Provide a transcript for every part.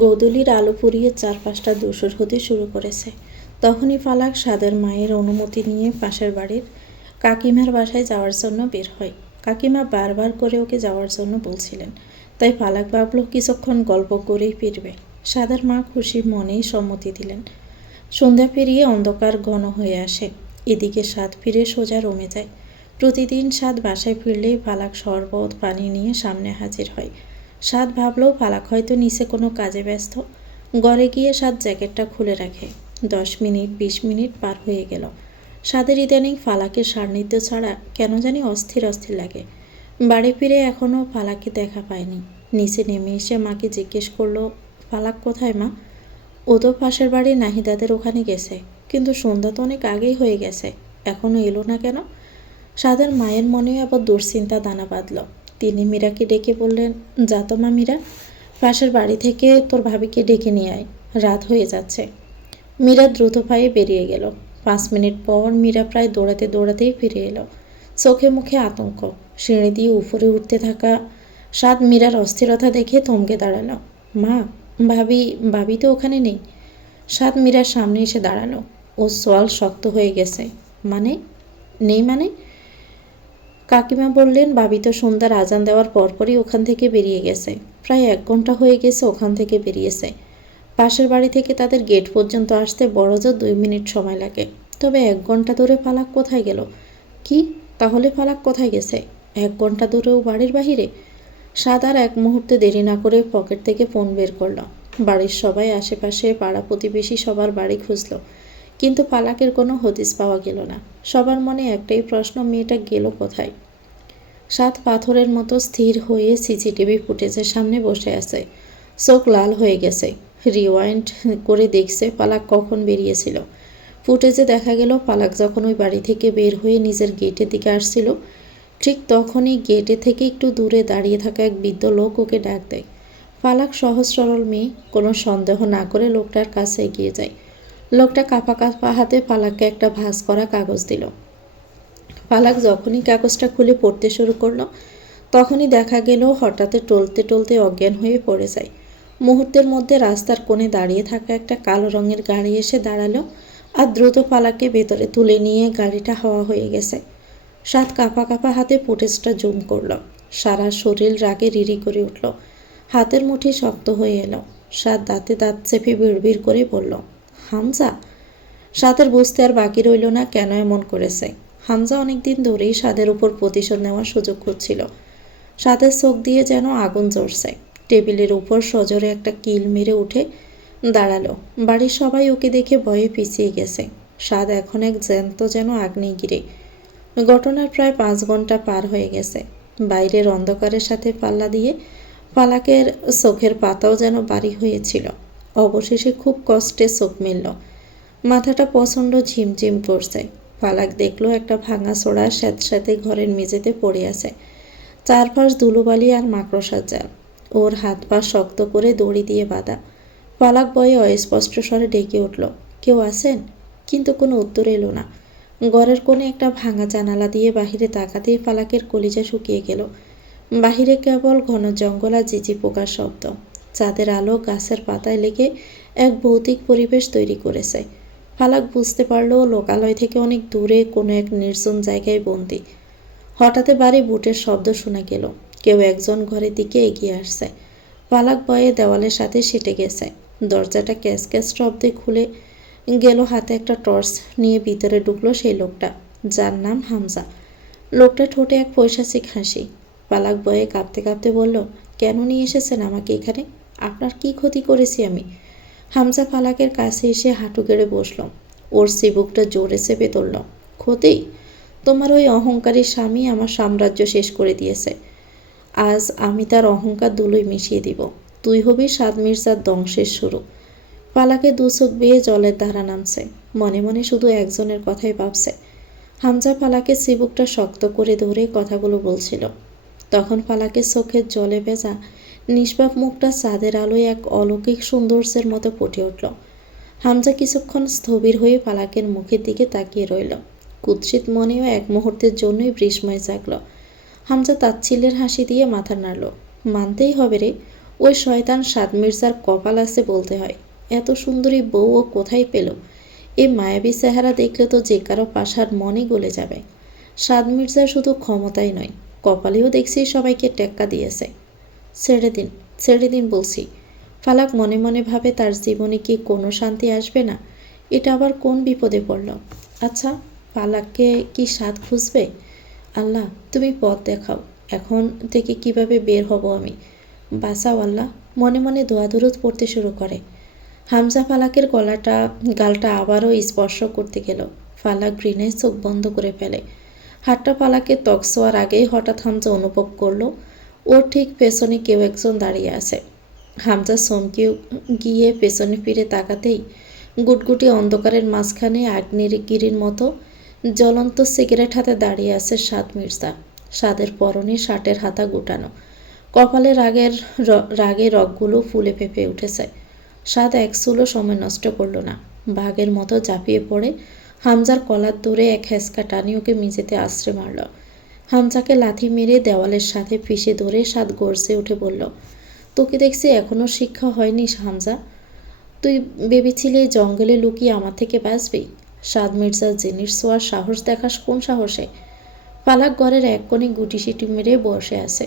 গোধূলির আলো ফুরিয়ে চারপাশটা ধূসর হতে শুরু করেছে। তখনই ফালাক সাদের মায়ের অনুমতি নিয়ে পাশের বাড়ির কাকিমার বাসায় যাওয়ার জন্য বের হয়। কাকিমা বারবার করে ওকে যাওয়ার জন্য বলছিলেন, তাই ফালাক ভাবল কিছুক্ষণ গল্প করেই ফিরবে। সাদের মা খুশি মনেই সম্মতি দিলেন। সন্ধ্যা পেরিয়ে অন্ধকার ঘন হয়ে আসে। এদিকে সাদ ফিরে সোজা রুমে যায়। প্রতিদিন সাদ বাসায় ফিরলেই ফালাক শরবত পানি নিয়ে সামনে হাজির হয়। সাদ ভাবলেও ফালাক হয়তো নিচে কোনো কাজে ব্যস্ত। ঘরে গিয়ে সাদ জ্যাকেটটা খুলে রাখে। 10 মিনিট 20 মিনিট পার হয়ে গেল। সাদের ইদানিং ফালাকের সান্নিধ্য ছাড়া কেন জানি অস্থির অস্থির লাগে। বাড়ি ফিরে এখনও ফালাককে দেখা পায়নি। নিচে নেমে এসে মাকে জিজ্ঞেস করলো, ফালাক কোথায় মা? ও তো পাশের বাড়ি নাহিদাদের ওখানে গেছে, কিন্তু সন্ধ্যা তো অনেক আগেই হয়ে গেছে, এখনও এলো না কেন? সাদের মায়ের মনে আবার দুশ্চিন্তা দানা বাঁধল। তিনি মীরাকে ডেকে বললেন, যা তো মা মীরা, পাশের বাড়ি থেকে তোর ভাবিকে ডেকে নিয়ে আয়, রাত হয়ে যাচ্ছে। মীরা দ্রুত পায়ে বেরিয়ে গেল। 5 মিনিট পর মীরা প্রায় দৌড়াতে দৌড়াতেই ফিরে এলো। চোখে মুখে আতঙ্ক। সিঁড়ি দিয়ে উপরে উঠতে থাকা সাদ মীরার অস্থিরতা দেখে থমকে দাঁড়ালো। মা, ভাবি তো ওখানে নেই। সাদ মীরার সামনে এসে দাঁড়ালো। ও সোয়াল শক্ত হয়ে গেছে। মানে? নেই মানে? কাকিমা বললেন, ভাবি তো সন্ধ্যার আজান দেওয়ার পরপরই ওখান থেকে বেরিয়ে গেছে। প্রায় 1 ঘন্টা হয়ে গেছে ওখান থেকে বেরিয়েছে। পাশের বাড়ি থেকে তাদের গেট পর্যন্ত আসতে বড়জোর 2 মিনিট সময় লাগে। তবে 1 ঘন্টা ধরে ফালাক কোথায় গেল? কি, তাহলে ফালাক কোথায় গেছে? 1 ঘন্টা ধরেও বাড়ির বাহিরে? সাদ আর এক মুহূর্তে দেরি না করে পকেট থেকে ফোন বের করল। বাড়ির সবাই আশেপাশে পাড়া প্রতিবেশী সবার বাড়ি খুঁজল, কিন্তু ফালাকের কোনো হদিস পাওয়া গেল না। সবার মনে একটাই প্রশ্ন, মেয়েটা গেল কোথায়? সাদ পাথরের মতো স্থির হয়ে সিসিটিভি ফুটেজের সামনে বসে আছে। চোখ লাল হয়ে গেছে। রিওয়াইন্ড করে দেখছে ফালাক কখন বেরিয়েছিল। ফুটেজে দেখা গেল ফালাক যখন ওই বাড়ি থেকে বের হয়ে নিজের গেটের দিকে আসছিল, ঠিক তখনই গেটে থেকে একটু দূরে দাঁড়িয়ে থাকা এক বৃদ্ধ লোক ওকে ডাক দেয়। ফালাক সহজ সরল মেয়ে, কোনো সন্দেহ না করে লোকটার কাছে এগিয়ে যায়। লোকটা কাঁপা কাঁপা হাতে ফালাককে একটা ভাঁজ করা কাগজ দিল। ফালাক যখনই কাগজটা খুলে পড়তে শুরু করলো, তখনই দেখা গেল হঠাৎ টলতে টলতে অজ্ঞান হয়ে পড়ে যায়। মুহূর্তের মধ্যে রাস্তার কোণে দাঁড়িয়ে থাকা একটা কালো রঙের গাড়ি এসে দাঁড়ালো আর দ্রুত ফালাককে ভেতরে তুলে নিয়ে গাড়িটা হাওয়া হয়ে গেছে। সাদ কাঁপা কাঁপা হাতে ফুটেজটা জুম করল। সারা শরীর রাগে রিরি করে উঠল। হাতের মুঠি শক্ত হয়ে এলো। সাদ দাঁতে দাঁত চেপে বিড়বিড় করে বলল, হামজা। সাদের বুঝতে আর বাকি রইল না কেন এমন করেছে। হামজা অনেকদিন ধরেই সাদের উপর প্রতিশোধ নেওয়ার সুযোগ খুঁজছিল। সাদের চোখ দিয়ে যেন আগুন জ্বলছে। টেবিলের উপর সজোরে একটা কিল মেরে উঠে দাঁড়ালো। বাড়ির সবাই ওকে দেখে ভয়ে পিছিয়ে গেছে। সাদ এখন এক জ্যান্ত যেন আগ্নেয়গিরি। ঘটনার প্রায় 5 ঘন্টা পার হয়ে গেছে। বাইরের অন্ধকারের সাথে পাল্লা দিয়ে ফালাকের চোখের পাতাও যেন ভারী হয়েছিল। অবশেষে খুব কষ্টে চোখ মেলল। মাথাটা প্রচণ্ড ঝিমঝিম করছে। ফালাক দেখল একটা ভাঙাচোরা স্যাঁতস্যাঁতে ঘরের মেঝেতে পড়ে আছে। চারপাশ ধুলোবালি আর মাকড়সার জাল। ওর হাত পা শক্ত করে দড়ি দিয়ে বাঁধা। ফালাক ভয়ে অস্পষ্ট স্বরে ডেকে উঠল, কেউ আছেন? কিন্তু কোনো উত্তর এলো না। ঘরের কোণে একটা ভাঙা জানালা দিয়ে বাহিরে তাকাতেই ফালাকের কলিজা শুকিয়ে গেল। বাহিরে কেবল ঘন জঙ্গল আর ঝিঝি পোকার শব্দ। চাঁদের আলো গাছের পাতায় লেগে এক ভৌতিক পরিবেশ তৈরি করেছে। ফালাক বুঝতে পারল লোকালয় থেকে অনেক দূরে কোনো এক নির্জন জায়গায় বন্দি। হঠাৎ বাড়ি বুটের শব্দ শোনা গেল। কেউ একজন ঘরের দিকে এগিয়ে আসছে। ফালাক ভয়ে দেওয়ালের সাথে সেটে গেছে। দরজাটা ক্যাচ ক্যাচ শব্দে খুলে গেল। হাতে একটা টর্চ নিয়ে ভিতরে ঢুকলো সেই লোকটা, যার নাম হামজা। লোকটা ঠোঁটে এক পৈশাচিক হাসি। ফালাক ভয়ে কাঁপতে কাঁপতে বলল, কেন নিয়ে এসেছেন আমাকে এখানে? আপনার কি ক্ষতি করেছি আমি? হামজা ফালাকের কাছে এসে হাঁটু গেড়ে বসল। ওর চিবুকটা জোরে চেপে ধরল। ক্ষতি? তোমার ওই অহংকারী স্বামী আমার সাম্রাজ্য শেষ করে দিয়েছে। আজ আমি তার অহংকার ধুলোয় মিশিয়ে দিব। তুই হবি সাদ মির্জার ধ্বংসের শুরু। ফালাকে 2 চোখ বেয়ে জলের ধারা নামছে। মনে মনে শুধু একজনের কথাই ভাবছে। হামজা ফালাকের চিবুকটা শক্ত করে ধরে কথাগুলো বলছিল। তখন ফালাকের চোখের জলে ভেজা নিষ্পাপ মুখটা চাঁদের আলোয় এক অলৌকিক সৌন্দর্যের মতো ফুটে উঠল। হামজা কিছুক্ষণ স্থবির হয়ে ফালাকের মুখের দিকে তাকিয়ে রইল। কুৎসিত মনেও এক মুহূর্তের জন্যই বিস্ময় জাগল। হামজা তাচ্ছিল্যের হাসি দিয়ে মাথা নাড়ল। মানতেই হবে রে, ওই শয়তান সাদ মির্জার কপাল আছে বলতে হয়। এত সুন্দরী বউ ও কোথায় পেল? এই মায়াবী চেহারা দেখলে তো যে কারো পাশার মনই গলে যাবে। সাদ মির্জা শুধু ক্ষমতাই নয়, কপালেও দেখছি সবাইকে টেক্কা দিয়েছে। ছেড়ে দিন, ছেড়ে দিন বলছি। ফালাক মনে মনে ভাবে তার জীবনে কি কোনো শান্তি আসবে না? এটা আবার কোন বিপদে পড়ল? আচ্ছা, ফালাককে কি সাদ খুঁজবে? আল্লাহ, তুমি পথ দেখাও। এখন থেকে কিভাবে বের হব আমি? বাঁচাও আল্লাহ। মনে মনে দোয়া দরুদ পড়তে শুরু করে। হামজা ফালাকের গালটা আবারও স্পর্শ করতে গেল। ফালাক ঘৃণায় চোখ বন্ধ করে ফেলে। হাতটা ফালাকের ত্বক ছোঁয়ার আগেই হঠাৎ হামজা অনুভব করল ওর ঠিক পেছনে কেউ একজন দাঁড়িয়ে আছে। হামজা চমকে গিয়ে পেছনে ফিরে তাকাতেই গুটগুটি অন্ধকারের মাঝখানে আগ্নেয়গিরির মতো জ্বলন্ত সিগারেট হাতে দাঁড়িয়ে আছে সাদ মির্জা। সাদের পরনে শার্টের হাতা গুটানো, কপালে রাগে রগগুলো ফুলে ফেঁপে উঠেছে। সাদ এক চুলও সময় নষ্ট করল না। বাঘের মতো ঝাঁপিয়ে পড়ে হামজার কলার ধরে এক হেঁচকা টানি ওকে মেঝেতে আছড়ে মারল। হামজাকে লাথি মেরে দেওয়ালের সাথে পিষে ধরে সাদ গর্জে উঠে বলল, তোকে দেখছি এখনো শিক্ষা হয়নি হামজা। তুই ভেবেছিলি জঙ্গলে লুকিয়ে আমার থেকে বাঁচবি? সাদ মির্জার জিনিস ছোঁয়ার সাহস দেখাস কোন সাহসে? ফালাক ঘরের এক কোণে গুটি সিটি মেরে বসে আছে।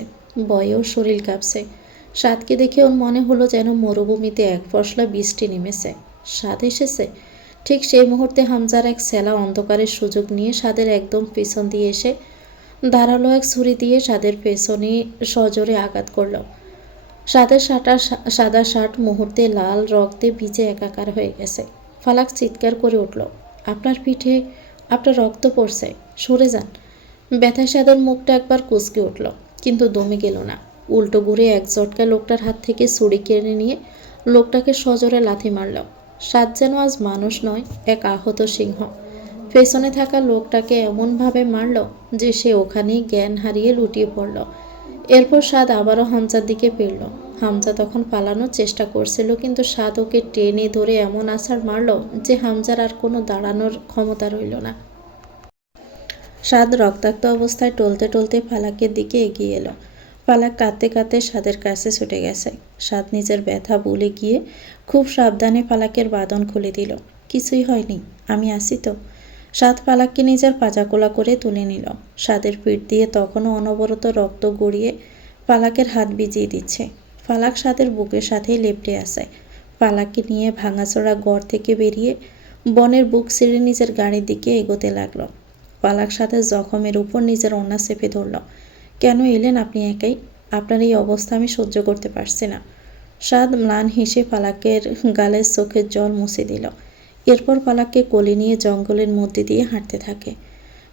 বয়েও শরীর কাঁপছে। সাদকে দেখে ওর মনে হলো যেন মরুভূমিতে এক ফসলা বৃষ্টি নেমেছে। সাদ এসেছে। ঠিক সেই মুহূর্তে হামজার এক সেলা অন্ধকারের সুযোগ নিয়ে সাদের একদম পেছন দিয়ে এসে ধারালো এক ছুরি দিয়ে সাদের পেছনে সজোরে আঘাত করল। সাদের সাদা শার্ট মুহূর্তে লাল রক্তে ভিজে একাকার হয়ে গেছে। ফালাক চিৎকার করে উঠল, আপনার পিঠে আপনার রক্ত পড়ছে, সরে যান। ব্যথায় সাদের মুখটা একবার কুঁচকে উঠল, কিন্তু দমে গেল না। উল্টো ঘুরে এক ঝটকা লোকটার হাত থেকে ছুরি কেড়ে নিয়ে লোকটাকে সজোরে লাথি মারল। সাদ যেন আজ মানুষ নয়, এক আহত সিংহ। পেছনে থাকা লোকটাকে এমনভাবে মারল যে সে ওখানেই জ্ঞান হারিয়ে লুটিয়ে পড়ল। এরপর সাদ আবারও হামজার দিকে ফিরল। হামজা তখন পালানোর চেষ্টা করছিল, কিন্তু সাদ ওকে টেনে ধরে এমন আছাড় মারল যে হামজার আর কোনো দাঁড়ানোর ক্ষমতা রইল না। সাদ রক্তাক্ত অবস্থায় টলতে টলতে ফালাকের দিকে এগিয়ে এলো। ফালাক কাঁদতে কাঁদতে সাদের কাছে ছুটে গেছে। সাদ নিজের ব্যথা ভুলে গিয়ে খুব সাবধানে ফালাকের বাঁধন খুলে দিল। কিছুই হয়নি, আমি আছি তো। সাদ ফালাককে নিজের পাজাকোলা করে তুলে নিল। সাদের পিঠ দিয়ে তখনও অনবরত রক্ত গড়িয়ে ফালাকের হাত ভিজিয়ে দিচ্ছে। ফালাক সাদের বুকের সাথেই লেপ্টে আছে। ফালাককে নিয়ে ভাঙাচোরা ঘর থেকে বেরিয়ে বনের বুক ছিঁড়ে নিজের গাড়ির দিকে এগোতে লাগলো। ফালাক সাদের জখমের উপর নিজের ওড়না চেপে ধরল। কেন এলেন আপনি একাই? আপনার এই অবস্থা আমি সহ্য করতে পারছি না। সাদ ম্লান হেসে ফালাকের গালের চোখের জল মুছে দিল। এরপর ফালাককে কোলে নিয়ে জঙ্গলের মধ্যে দিয়ে হাঁটতে থাকে।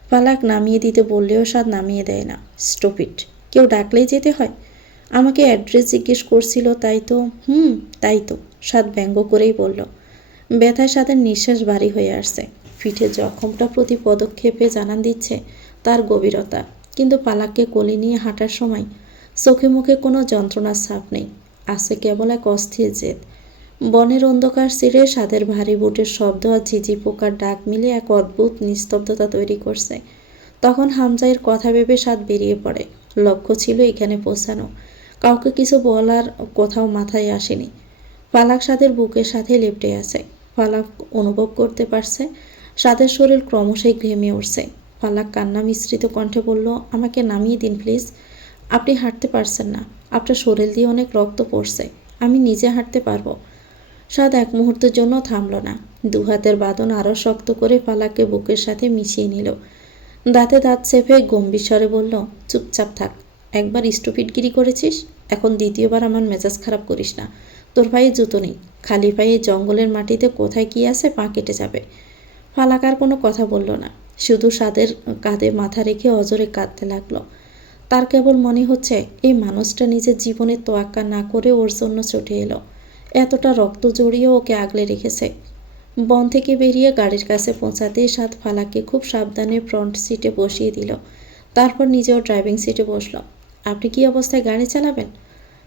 ফালাক নামিয়ে দিতে বললেও সাদ নামিয়ে দেয় না। স্টুপিড, কেউ ডাকলেই যেতে হয়? আমাকে অ্যাড্রেস জিজ্ঞেস করছিল তাই তো। তাই তো, সাদ ব্যঙ্গ করেই বলল। ব্যথায় সাদের নিঃশ্বাস ভারী হয়ে আসছে। পিঠে জখমটা প্রতি পদক্ষেপে জানান দিচ্ছে তার গভীরতা। কিন্তু ফালাককে কোলে নিয়ে হাঁটার সময় চোখে মুখে কোনো যন্ত্রণার ছাপ নেই, আছে কেবল এক অস্থির জেদ। বনের অন্ধকার ছিঁড়ে সাদের ভারী বুটের শব্দ আর ঝিঝি পোকার ডাক মিলে এক অদ্ভুত নিস্তব্ধতা তৈরি করছে। তখন হামজায়ের কথা ভেবে সাদ বেরিয়ে পড়ে। লক্ষ্য ছিল এখানে পৌঁছানো, কাউকে কিছু বলার কোথাও মাথায় আসেনি। ফালাক সাদের বুকের সাথে লেপ্টে আছে। ফালাক অনুভব করতে পারছে সাদের শরীর ক্রমশই ঘেমে উঠছে। ফালাক কান্না মিশ্রিত কণ্ঠে বলল, আমাকে নামিয়ে দিন প্লিজ। আপনি হাঁটতে পারছেন না, আপনার শরীর দিয়ে অনেক রক্ত পড়ছে, আমি নিজে হাঁটতে পারবো। সাদ এক মুহূর্তের জন্য থামল না। দু হাতের বাঁধন আরও শক্ত করে ফালাককে বুকের সাথে মিশিয়ে নিল। দাঁতে দাঁত চেপে গম্ভীর স্বরে বলল, চুপচাপ থাক। একবার স্টুপিডগিরি করেছিস, এখন দ্বিতীয়বার আমার মেজাজ খারাপ করিস না। তোর পায়ে জুতো নেই, খালি পায়ে জঙ্গলের মাটিতে কোথায় কি আছে পা কেটে যাবে। ফালাক আর কোনো কথা বলল না, শুধু সাদের কাঁধে মাথা রেখে অজরে কাঁদতে লাগলো। তার কেবল মনে হচ্ছে এই মানুষটা নিজের জীবনের তোয়াক্কা না করে ওর জন্য ছুটে এলো, এতটা রক্ত জড়িয়ে ওকে আগলে রেখেছে। বন থেকে বেরিয়ে গাড়ির কাছে পৌঁছাতে সাদ ফালাককে খুব সাবধানে ফ্রন্ট সিটে বসিয়ে দিল। তারপর নিজেও ড্রাইভিং সিটে বসল। আপনি কি অবস্থায় গাড়ি চালাবেন?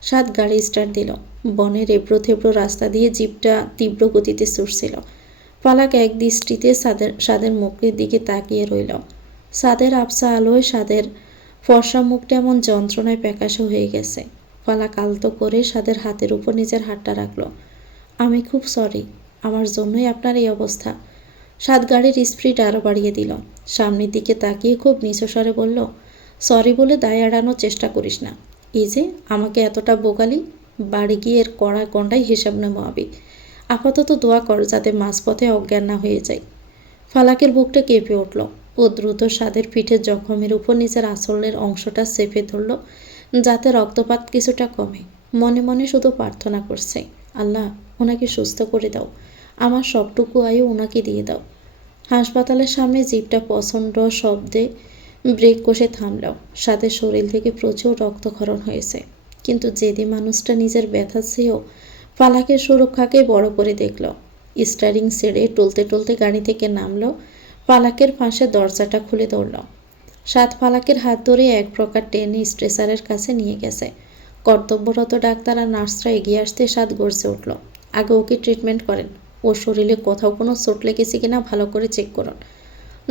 সাদ গাড়ি স্টার্ট দিল। বনের এবড়ো থেবড়ো রাস্তা দিয়ে জিপটা তীব্র গতিতে ছুটছিল। ফালাক এক দৃষ্টিতে সাদের মুখের দিকে তাকিয়ে রইল। সাদের আবছা আলোয় সাদের ফর্সা মুখটা এমন যন্ত্রণায় প্যাকাশো হয়ে গেছে। ফালাক আলতো করে সাদের হাতের উপর নিজের হাতটা রাখলো। আমি খুব সরি, আমার জন্যই আপনার এই অবস্থা। সাদ গাড়ির স্পিড আরও বাড়িয়ে দিল। সামনের দিকে তাকিয়ে খুব নিচু স্বরে বলল, সরি বলে দায় এড়ানোর চেষ্টা করিস না। এই যে আমাকে এতটা বোকালি, বাড়ি গিয়ে এর কড়া গন্ডায় হিসাব নেব আমি। আপাতত দোয়া কর যাতে মাঝপথে অজ্ঞান না হয়ে যায়। ফালাকের বুকটা কেঁপে উঠল। ও দ্রুত সাদের পিঠের জখমের উপর নিজের আঁচলের অংশটা চেপে ধরল যাতে রক্তপাত কিছুটা কমে। মনে মনে শুধু প্রার্থনা করছে, আল্লাহ ওনাকে সুস্থ করে দাও, আমার সবটুকু আয়ু ওনাকে দিয়ে দাও। হাসপাতালের সামনে জিপটা প্রচণ্ড শব্দে ব্রেক কষে থামল। সাদের শরীর থেকে প্রচুর রক্তক্ষরণ হয়েছে, কিন্তু জেদি মানুষটা নিজের ব্যথা চেয়েও ফালাকের সুরক্ষাকে বড় করে দেখল। স্টারিং ছেড়ে টলতে টলতে গাড়ি থেকে নামল। ফালাকের পাশে দরজাটা খুলে ধরল। সাত ফালাকের হাত ধরে এক প্রকার টেনে স্ট্রেচারের কাছে নিয়ে গেছে। কর্তব্যরত ডাক্তার আর নার্সরা এগিয়ে আসতে সাত গর্জে উঠল, আগে ওকে ট্রিটমেন্ট করেন, ওর শরীরে কোথাও কোনো চোট লেগেছে কিনা ভালো করে চেক করুন।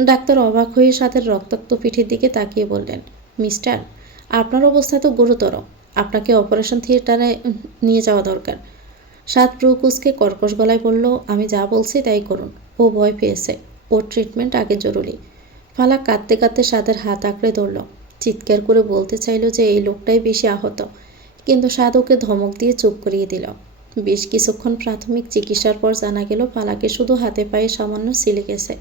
ডাক্তার অবাক হয়ে সাথের রক্তাক্ত পিঠের দিকে তাকিয়ে বললেন, মিস্টার, আপনার অবস্থা তো গুরুতর, আপনাকে অপারেশন থিয়েটারে নিয়ে যাওয়া দরকার। সাত প্রকুশকে কর্কশ গলায় বলল, আমি যা বলছি তাই করুন। ও ভয় পেয়েছে, ওর ট্রিটমেন্ট আগে জরুরি। ফালাক কাঁদতে কাঁদতে সাদের হাত আঁকড়ে ধরল। চিৎকার করে বলতে চাইল যে এই লোকটাই বেশি আহত, কিন্তু সাদ ওকে ধমক দিয়ে চুপ করিয়ে দিল। বেশ কিছুক্ষণ প্রাথমিক চিকিৎসার পর জানা গেল ফালাকে শুধু হাতে পায়ে সামান্য ছিলে গেছে।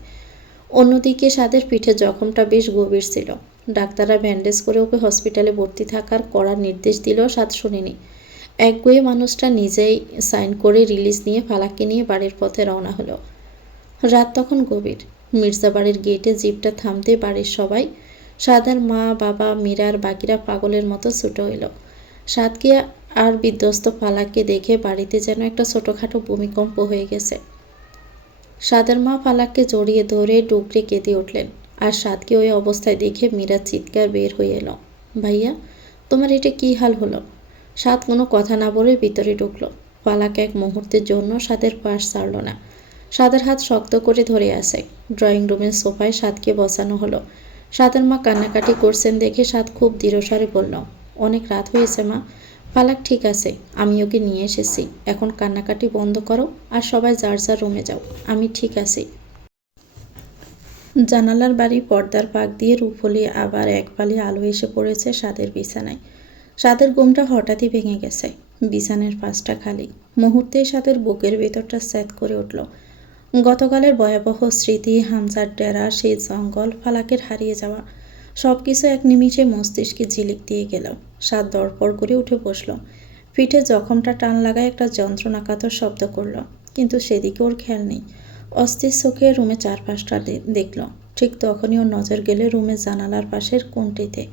অন্যদিকে সাদের পিঠে জখমটা বেশ গভীর ছিল। ডাক্তাররা ব্যান্ডেজ করে ওকে হসপিটালে ভর্তি থাকার কড়া নির্দেশ দিলেও সাদ শুনেনি। একগুঁয়ে মানুষটা নিজেই সাইন করে রিলিজ নিয়ে ফালাককে নিয়ে বাড়ির পথে রওনা হলো। রাত তখন গভীর। মির্জা বাড়ির গেটে জিপটা থামতে বাড়ির সবাই, সাদের মা, বাবা, মীরা আর বাকিরা পাগলের মতো ছুটে এল। সাদকে আর বিধ্বস্ত ফালাককে দেখে বাড়িতে যেন একটা ছোটোখাটো ভূমিকম্প হয়ে গেছে। সাদের মা ফালাককে জড়িয়ে ধরে ডুকরে কেঁদে উঠলেন, আর সাদকে ওই অবস্থায় দেখে মীরার চিৎকার বের হয়ে এলো, ভাইয়া তোমার এটা কী হাল হলো? সাদ কোনো কথা না বলে ভিতরে ঢুকলো। ফালাক এক মুহূর্তের জন্য সাদের পাশ ছাড়ল না। সাদের হাত শক্ত করে ধরে আছে। ড্রয়িং রুমের সোফায় সাদকে বসানো হলো। সাদের মা কান্নাকাটি করছেন দেখে সাদ খুব দৃঢ়স্বরে বলল, অনেক রাত হয়েছে মা, ফালাক ঠিক আছে, আমি ওকে নিয়ে এসেছি, এখন কান্নাকাটি বন্ধ করো আর সবাই যার যার রুমে যাও, আমি ঠিক আছি। জানালার বাড়ি পর্দার পাক দিয়ে রূপলি আবার এক ফালি আলো এসে পড়েছে সাদের বিছানায়। সাদের ঘুমটা হঠাৎই ভেঙে গেছে। বিছানার পাশটা খালি। মুহূর্তেই সাদের বুকের ভেতরটা স্যাঁত করে উঠল। গতকালের ভয়াবহ স্মৃতি, হামজার ডেরা, সেই জঙ্গল, ফালাকের হারিয়ে যাওয়া, সব কিছু এক নিমিষে মস্তিষ্কে ঝিলিক দিয়ে গেল। সাদ দরপড় করে উঠে বসল। পিঠে জখমটা টান লাগায় একটা যন্ত্রণাকাতর শব্দ করল, কিন্তু সেদিকে ওর খেয়াল নেই। অস্থির চোখে রুমে চারপাশটা দেখল। ঠিক তখনই ওর নজর গেলে রুমের জানালার পাশের কোণটিতে।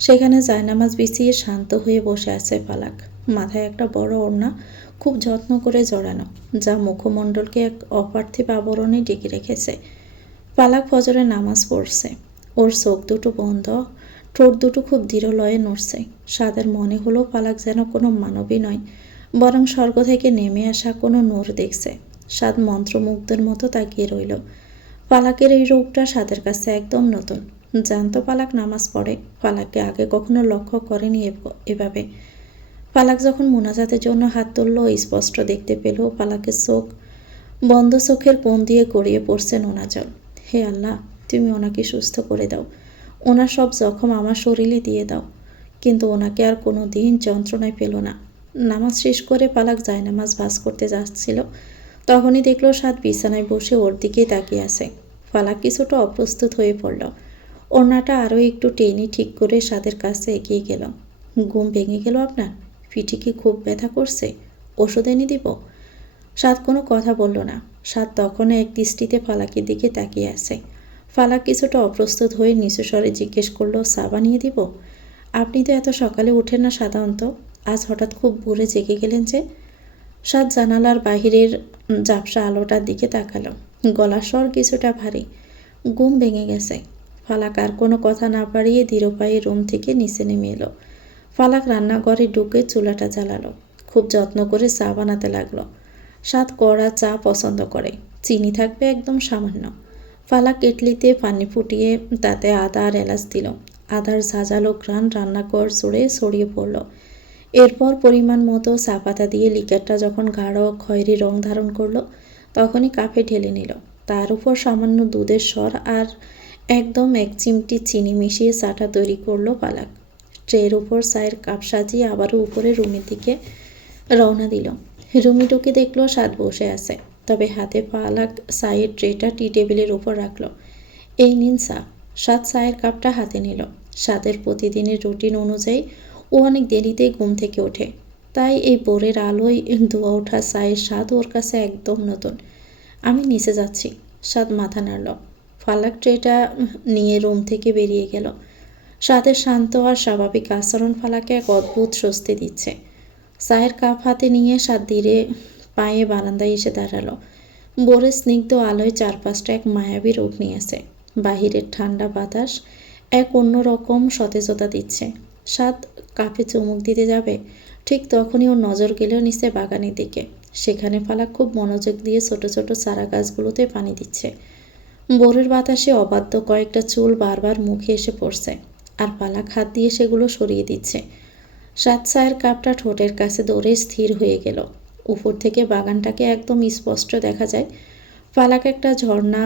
সেখানে জায়নামাজ বিছিয়ে শান্ত হয়ে বসে আছে ফালাক। মাথায় একটা বড় ওড়না খুব যত্ন করে জড়ানো, যা মুখমণ্ডলকে এক অপার্থিব আবরণে ঢেকে রেখেছে। ফালাক ফজরে নামাজ পড়ছে। ওর চোখ দুটো বন্ধ, ঠোঁট দুটো খুব দৃঢ় লয়ে নড়ছে। সাদের মনে হলো ফালাক যেন কোনো মানবী নয়, বরং স্বর্গ থেকে নেমে আসা কোনো নূর দেখছে। সাদ মন্ত্রমুগ্ধের মতো তাকিয়ে রইল। ফালাকের এই রূপটা সাদের কাছে একদম নতুন। জানতো ফালাক নামাজ পড়ে, ফালাককে আগে কখনো লক্ষ্য করেনি এভাবে। ফালাক যখন মোনাজাতের জন্য হাত তুলল, স্পষ্ট দেখতে পেল ফালাকের চোখ বন্ধ, চোখের কোণ দিয়ে গড়িয়ে পড়ছে নোনা জল। হে আল্লাহ, তুমি ওনাকে সুস্থ করে দাও, ওনার সব জখম আমার শরীরে দিয়ে দাও। কিন্তু ওনাকে আর কোনো দিন যন্ত্রণায় পেল না। নামাজ শেষ করে ফালাক জায়নামাজ ভাঁজ করতে যাচ্ছিল, তখনই দেখলো সাদ বিছানায় বসে ওর দিকেই তাকিয়ে আছে। ফালাক কিছুটা অপ্রস্তুত হয়ে পড়ল। ওড়নাটা আরও একটু টেনে ঠিক করে সাদের কাছে এগিয়ে গেল। ঘুম ভেঙে গেল আপনার? পিঠে কি খুব ব্যথা করছে? ওষুধ এনে দিব? সাদ কোনো কথা বলল না। সাদ তখনও এক দৃষ্টিতে ফালাকের দিকে তাকিয়ে আছে। ফালাক কিছুটা অপ্রস্তুত হয়ে নিচু স্বরে জিজ্ঞেস করলো, চা বানিয়ে দিব? আপনি তো এত সকালে উঠেন না সাধারণত, আজ হঠাৎ খুব ভোরে জেগে গেলেন যে? সাদ জানালার বাহিরের ঝাপসা আলোটার দিকে তাকালো। গলার স্বর কিছুটা ভারী। ঘুম ভেঙে গেছে। ফালাক আর কোনো কথা না বাড়িয়ে ধীর পায়ে রুম থেকে নিচে নেমে এলো। ফালাক রান্নাঘরে ঢুকে চুলাটা জ্বালালো। খুব যত্ন করে চা বানাতে লাগলো। সাদ কড়া চা পছন্দ করে, চিনি থাকবে একদম সামান্য। ফালাক কেটলিতে পানি ফুটিয়ে তাতে আদা আর এলাচ দিল। আদার ঝাঁঝালো ঘ্রাণ রান্নাঘর জুড়ে ছড়িয়ে পড়ল। এরপর পরিমাণ মতো চা পাতা দিয়ে লিকারটা যখন গাঢ় খয়েরি রং ধারণ করলো তখনই কাপে ঢেলে নিল। তার উপর সামান্য দুধের স্বর আর একদম 1 চিমটি চিনি মিশিয়ে চাটা তৈরি করলো পালাক। ট্রের উপর চায়ের কাপ সাজিয়ে আবারও উপরে রুমের দিকে রওনা দিল। রুমে ঢুকে দেখলো সাদ বসে আছে, তবে হাতে পালাক চায়ের ট্রেটা টি টেবিলের উপর রাখলো। এই নিন চা। সাদ চায়ের কাপটা হাতে নিল। সাদের প্রতিদিনের রুটিন অনুযায়ী ও অনেক দেরিতেই ঘুম থেকে ওঠে, তাই এই ভোরের আলোয় ধোয়া ওঠা চায়ের স্বাদ ওর কাছে একদম নতুন। আমি নিচে যাচ্ছি। সাদ মাথা নাড়ল। ফালাক ট্রেটা নিয়ে রুম থেকে বেরিয়ে গেল। সাদের শান্ত আর স্বাভাবিক আচরণ ফালাকে এক অদ্ভুত স্বস্তি দিচ্ছে। চায়ের কাপ হাতে নিয়ে সাদ ধীরে পায়ে বারান্দায় এসে দাঁড়ালো। ভোরের স্নিগ্ধ আলোয় চারপাশটা এক মায়াবী রূপ নিয়েছে। বাহিরের ঠান্ডা বাতাস এক অন্যরকম সতেজতা দিচ্ছে। সাদ কাপে চুমুক দিতে যাবে, ঠিক তখনই ওর নজর গেল নিচে বাগানের দিকে। সেখানে ফালাক খুব মনোযোগ দিয়ে ছোট ছোট চারা গাছগুলোতে পানি দিচ্ছে। ভোরের বাতাসে অবাধ্য কয়েকটা চুল বারবার মুখে এসে পড়ছে, আর পালাক হাত দিয়ে সেগুলো সরিয়ে দিচ্ছে। সাদ চায়ের কাপটা ঠোঁটের কাছে দৌড়ে স্থির হয়ে গেল। উপর থেকে বাগানটাকে একদম স্পষ্ট দেখা যায়। ফালাক একটা ঝর্ণা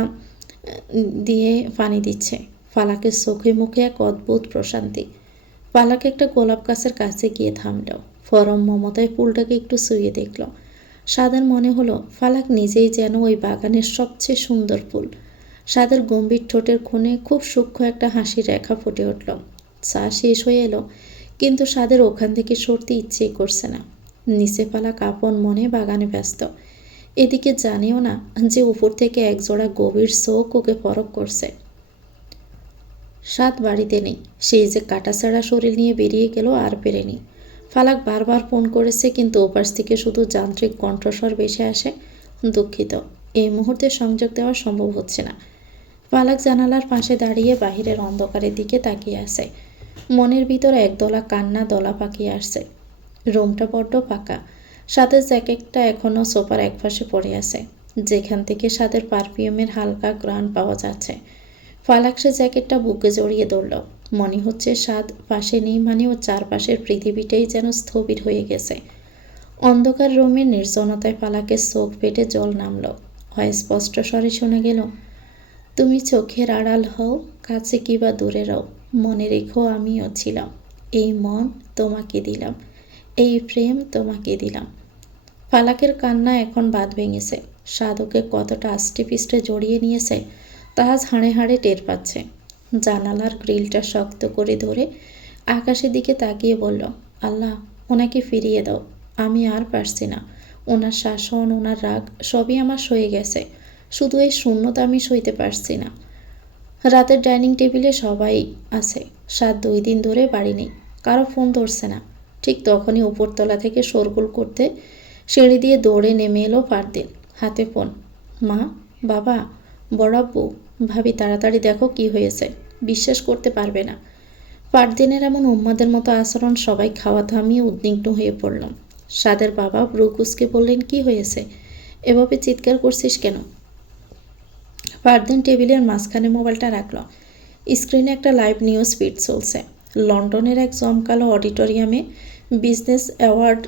দিয়ে পানি দিচ্ছে। ফালাকের চোখে মুখে এক অদ্ভুত প্রশান্তি। ফালাক একটা গোলাপ গাছের কাছে গিয়ে থামল। পরম মমতায় ফুলটাকে একটু ছুঁয়ে দেখল। সাদের মনে হলো ফালাক নিজেই যেন ওই বাগানের সবচেয়ে সুন্দর ফুল। সাদের গম্ভীর ঠোঁটের কোণে খুব সূক্ষ্ম একটা হাসির রেখা ফুটে উঠল। চা শেষ হয়ে এলো, কিন্তু সাদের ওখান থেকে সরতে ইচ্ছেই করছে না। নিচে ফালাক আপন মনে বাগানে ব্যস্ত। এদিকে জানিও না যে উপর থেকে একজোড়া গভীর চোখ ওকে পরখ করছে। সাদ বাড়িতে নেই। সেই যে কাটাছেঁড়া শরীর নিয়ে বেরিয়ে গেল আর পেরেনি। ফালাক বারবার ফোন করেছে, কিন্তু ওপাশ থেকে শুধু যান্ত্রিক কণ্ঠস্বর ভেসে আসে, দুঃখিত, এই মুহূর্তে সংযোগ দেওয়া সম্ভব হচ্ছে না। ফালাক জানালার পাশে দাঁড়িয়ে বাহিরের অন্ধকারের দিকে তাকিয়ে আছে। মনের ভিতরে একদলা কান্না দলা পাকিয়ে আসছে। রুমটা বড্ড ফাঁকা। সাদের জ্যাকেটটা এখনও সোফার একপাশে পড়ে আছে, যেখান থেকে সাদের পারফিউমের হালকা ঘ্রাণ পাওয়া যাচ্ছে। ফালাক সে জ্যাকেটটা বুকে জড়িয়ে ধরল। মনে হচ্ছে সাদ পাশে নেই মানে ওর চারপাশের পৃথিবীটাই যেন স্থবির হয়ে গেছে। অন্ধকার রুমের নির্জনতায় ফালাকের চোখ পেটে জল নামল। অস্পষ্ট স্বরে শোনা গেল, তুমি চোখের আড়াল হও, কাছে কিবা দূরে রও, মনে রেখো আমিও ছিলাম, এই মন তোমাকে দিলাম, এই প্রেম তোমাকে দিলাম। ফালাকের কান্না এখন বাঁধ ভেঙেছে। সাদ ওকে কতটা আষ্টে পিষ্টে জড়িয়ে নিয়েছে তা আজ হাড়ে হাড়ে টের পাচ্ছে। জানালার গ্রিলটা শক্ত করে ধরে আকাশের দিকে তাকিয়ে বলল, আল্লাহ, ওনাকে ফিরিয়ে দাও। আমি আর পারছি না। ওনার শাসন, ওনার রাগ সবই আমার সয়ে গেছে। শুধু এই শূন্যতা আমি সইতে পারছি না। রাতের ডাইনিং টেবিলে সবাই আছে। সাদ 2 দিন ধরে বাড়ি নেই। কারো ফোন ধরছে না। ঠিক তখনই উপরতলা থেকে শোরগোল করতে সিঁড়ি দিয়ে দৌড়ে নেমে এলো ফারদিন, হাতে ফোন। মা, বাবা, বড়াব্বু, ভাবি, তাড়াতাড়ি দেখো কি হয়েছে। বিশ্বাস করতে পারবে না। ফারদিনের এমন উম্মাদের মতো আচরণ সবাই খাওয়া থামিয়ে উদ্বিগ্ন হয়ে পড়ল। সাদের বাবা ব্রুকুসকে বললেন, কি হয়েছে, এভাবে চিৎকার করছিস কেন? ফারদিন টেবিলের মাঝখানে মোবাইলটা রাখল। স্ক্রিনে একটা লাইভ নিউজ ফিড চলছে। লন্ডনের এক জমকালো অডিটোরিয়ামে বিজনেস অ্যাওয়ার্ড